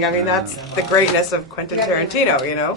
thing. I mean, that's the greatness of Quentin Tarantino, you know.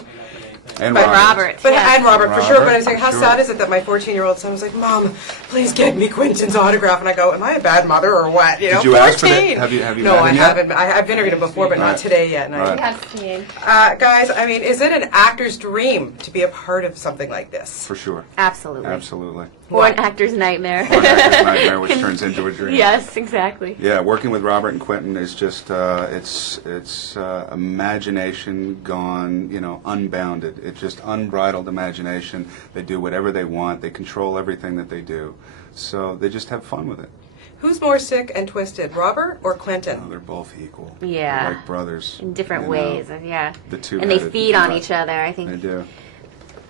And But Robert. But Yeah. and Robert for sure. But I was like, how for sad sure. is it that my 14-year-old son was like, "Mom, please get me Quentin's autograph," and I go, "Am I a bad mother or what?" You know, Did you ask for 14. that? Have you No, met I him yet? haven't. I've interviewed him before, but not Right. today yet. And Right. Have seen. guys, I mean, is it an actor's dream to be a part of something like this? For sure. Absolutely. Absolutely. Or an actor's nightmare. One actor's nightmare, which turns into a dream. Yes, exactly. Yeah, working with Robert and Quentin is just it's imagination gone, unbounded. It's just unbridled imagination. They do whatever they want. They control everything that they do. So they just have fun with it. Who's more sick and twisted, Robert or Clinton? Oh, they're both equal. Yeah. They're like brothers. In different you know. ways, yeah. The two. And they feed on each other, I think. They do.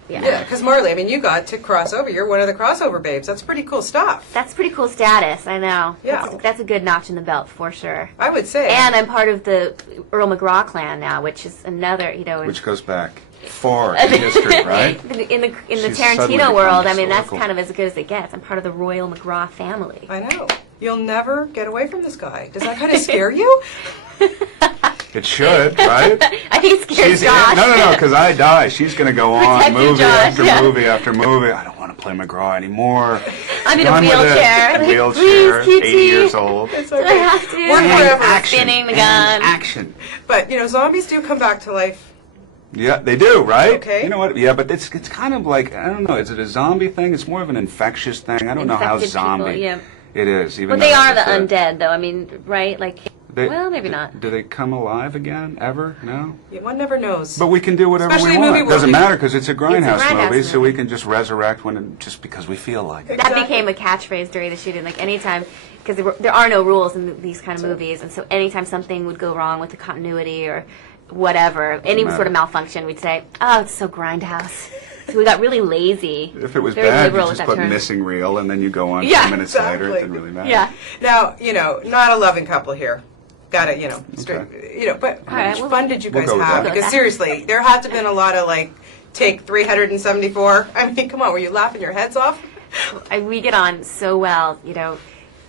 Yeah, because Marley, I mean, you got to cross over. You're one of the crossover babes. That's pretty cool stuff. That's pretty cool status, I know. Yeah. That's a good notch in the belt, for sure. I would say. And I'm part of the Earl McGraw clan now, which is another, Which goes back far in history, right? in the She's suddenly Tarantino become world, I mean, that's historical. kind of as good as it gets. I'm part of the Royal McGraw family. I know. You'll never get away from this guy. Does that kind of scare you? It should, right? I think it scares She's Josh. no, because I die. She's going to go on Protect you, movie Josh, after yeah. movie after movie. I don't want to play McGraw anymore. I'm in a Done with it. wheelchair. Wheelchair, Please, 80 QT. years old. It's Do I okay. have to? Work forever. Action. Spinning the And gun. action. But, zombies do come back to life. Yeah, they do, right? Okay. You know what? Yeah, but it's kind of like, I don't know, is it a zombie thing? It's more of an infectious thing. I don't know how Infected people, zombie yeah. it is. Even But though they are it's the a- undead, though. I mean, right? Like, well, maybe not. Do they come alive again, ever? No? Yeah, one never knows. But we can do whatever Especially we in want. movie It doesn't world. matter because it's a grindhouse grindhouse movie, so movie. we can just resurrect just because we feel like it. That Exactly. became a catchphrase during the shooting. Like, anytime, because there are no rules in these kind of movies, and so anytime something would go wrong with the continuity or whatever, any matter. sort of malfunction, we'd say, "Oh, it's so grindhouse." So we got really lazy. If it was very bad, you liberal with just that put term. missing reel, and then you go on Yeah, 10 minutes later. It exactly. didn't really matter. Yeah. Now, not a loving couple here. Got it, straight. Okay. But how right, much we'll- fun did you we'll guys go with have? that. Because seriously, there had to have been a lot of take 374. I mean, come on, were you laughing your heads off? We get on so well,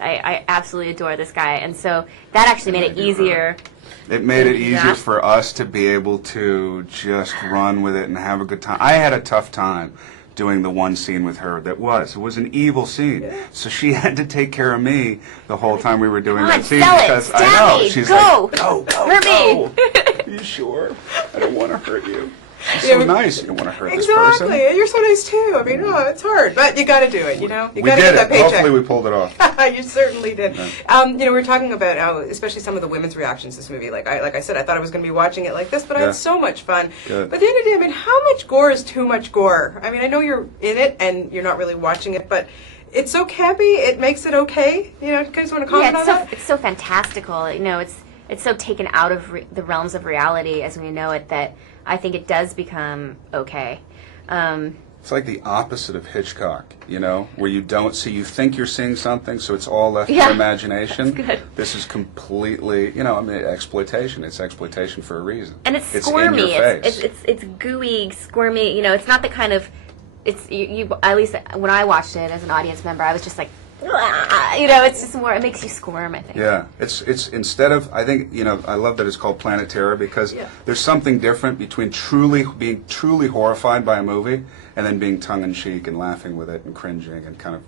I absolutely adore this guy, and so that actually made it easier. It made it Yeah. easier for us to be able to just run with it and have a good time. I had a tough time doing the one scene with her it was an evil scene. So she had to take care of me the whole time we were doing Come that on, scene sell it, because I stab know me, she's go. like, go, Hurt me. go. Are you sure? I don't want to hurt you. She's Yeah, so nice. You don't want to hurt this Exactly. person. And you're so nice too. I mean, it's hard, but you got to do it. You We got to did get it. that paycheck. Hopefully we pulled it off. You certainly did. We were talking about how, especially some of the women's reactions to this movie. Like I said, I thought I was going to be watching it like this, but I Yeah. had so much fun. Good. But at the end of the day, I mean, how much gore is too much gore? I mean, I know you're in it and you're not really watching it, but it's so campy. It makes it okay. Do you guys want to comment on that? It's so fantastical. It's so taken out of the realms of reality as we know it that I think it does become okay. It's like the opposite of Hitchcock, where you don't see, you think you're seeing something, so it's all left Yeah. to imagination. That's good. This is completely, exploitation. It's exploitation for a reason. And it's in squirmy. your face. It's gooey, squirmy. It's not the kind of. It's you. At least when I watched it as an audience member, I was just like, it's just more. It makes you squirm. I think. Yeah, it's instead of, I think, I love that it's called Planet Terror because there's something different between being truly horrified by a movie and then being tongue in cheek and laughing with it and cringing and kind of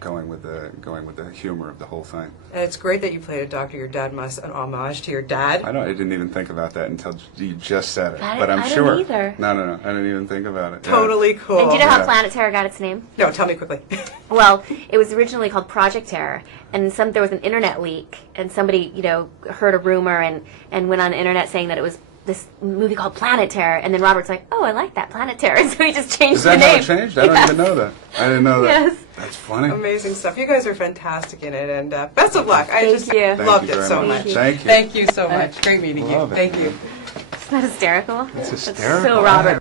going with the humor of the whole thing. And it's great that you played a doctor. Your dad must an homage to your dad. I didn't even think about that until you just said it. I But I'm didn't sure. either. No, I didn't even think about it. Yeah. Totally cool. And do you know how Yeah. Planet Terror got its name? No, tell me quickly. Well, it was originally called Project Terror, and there was an internet leak, and somebody, heard a rumor and went on the internet saying that it was this movie called Planet Terror, and then Robert's like, "Oh, I like that, Planet Terror," so he just changed Is that the how name. it changed? I don't even know that. I didn't know that. Yes. That's funny. Amazing stuff. You guys are fantastic in it, and best of luck. I Thank just you. Thank loved you it very so much. much. Thank you. Thank you so much. Great meeting you. Love it. Thank you. Isn't that hysterical? It's That's hysterical. so Robert.